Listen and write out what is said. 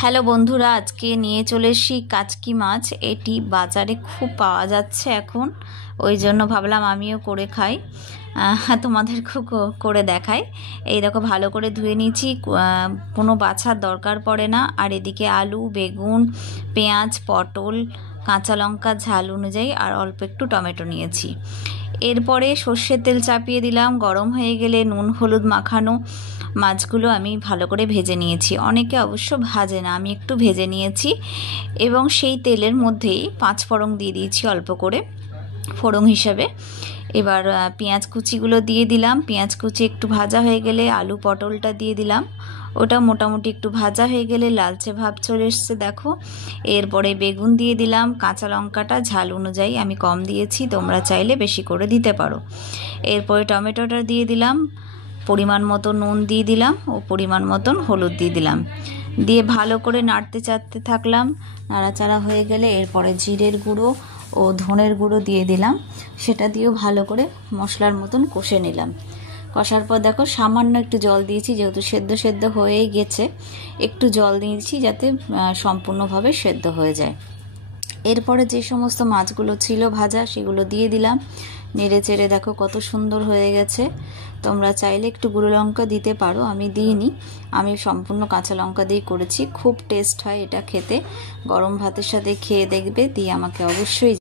Hello বন্ধুরা, আজকে নিয়ে চলে এসেছি কাচকি মাছ। এটি বাজারে খুব পাওয়া যাচ্ছে এখন, ওই জন্য ভাবলাম আমিও করে খাই, তোমাদেরকেও করে দেখাই। এই দেখো, ভালো করে ধুয়ে নিয়েছি, কোনো বাছার দরকার পড়ে না। আর এদিকে আলু, বেগুন, পেঁয়াজ, পটল, কাঁচা লঙ্কা ঝাল অনুযায়ী আর অল্প একটু টমেটো নিয়েছি। এরপরে সর্ষের তেল চাপিয়ে দিলাম, গরম হয়ে গেলে নুন হলুদ মাখানো মাছগুলো আমি ভালো করে ভেজে নিয়েছি। অনেকে অবশ্য ভাজে না, আমি একটু ভেজে নিয়েছি। এবং সেই তেলের মধ্যেই 5 ফোড়ন দিয়ে দিয়েছি অল্প করে ফোড়ন হিসাবে। এবার পেঁয়াজ কুচিগুলো দিয়ে দিলাম। পেঁয়াজ কুচি একটু ভাজা হয়ে গেলে আলু পটলটা দিয়ে দিলাম। ওটা মোটামুটি একটু ভাজা হয়ে গেলে লালচে ভাব চলে এসছে দেখো। এরপরে বেগুন দিয়ে দিলাম। কাঁচা লঙ্কাটা ঝাল অনুযায়ী আমি কম দিয়েছি, তোমরা চাইলে বেশি করে দিতে পারো। এরপরে টমেটোটা দিয়ে দিলাম, পরিমাণ মতো নুন দিয়ে দিলাম ও পরিমাণ মতন হলুদ দিয়ে দিলাম। দিয়ে ভালো করে নাড়তে চাড়তে থাকলাম। নাড়াচাড়া হয়ে গেলে এরপরে জিরের গুঁড়ো ও ধনের গুঁড়ো দিয়ে দিলাম। সেটা দিয়েও ভালো করে মশলার মতন কষে নিলাম। কষার পর দেখো, সামান্য একটু জল দিয়েছি, যেহেতু সেদ্ধ সেদ্ধ হয়েই গেছে, একটু জল দিয়েছি যাতে সম্পূর্ণভাবে সেদ্ধ হয়ে যায়। এরপরে যে সমস্ত মাছগুলো ছিল ভাজা, সেগুলো দিয়ে দিলাম। নেড়ে চেড়ে দেখো কত সুন্দর হয়ে গেছে। তোমরা চাইলে একটু গুঁড়ো লঙ্কা দিতে পারো, আমি দিইনি, আমি সম্পূর্ণ কাঁচা লঙ্কা দিয়ে করেছি। খুব টেস্ট হয় এটা খেতে, গরম ভাতের সাথে খেয়ে দেখবে, দিয়ে আমাকে অবশ্যই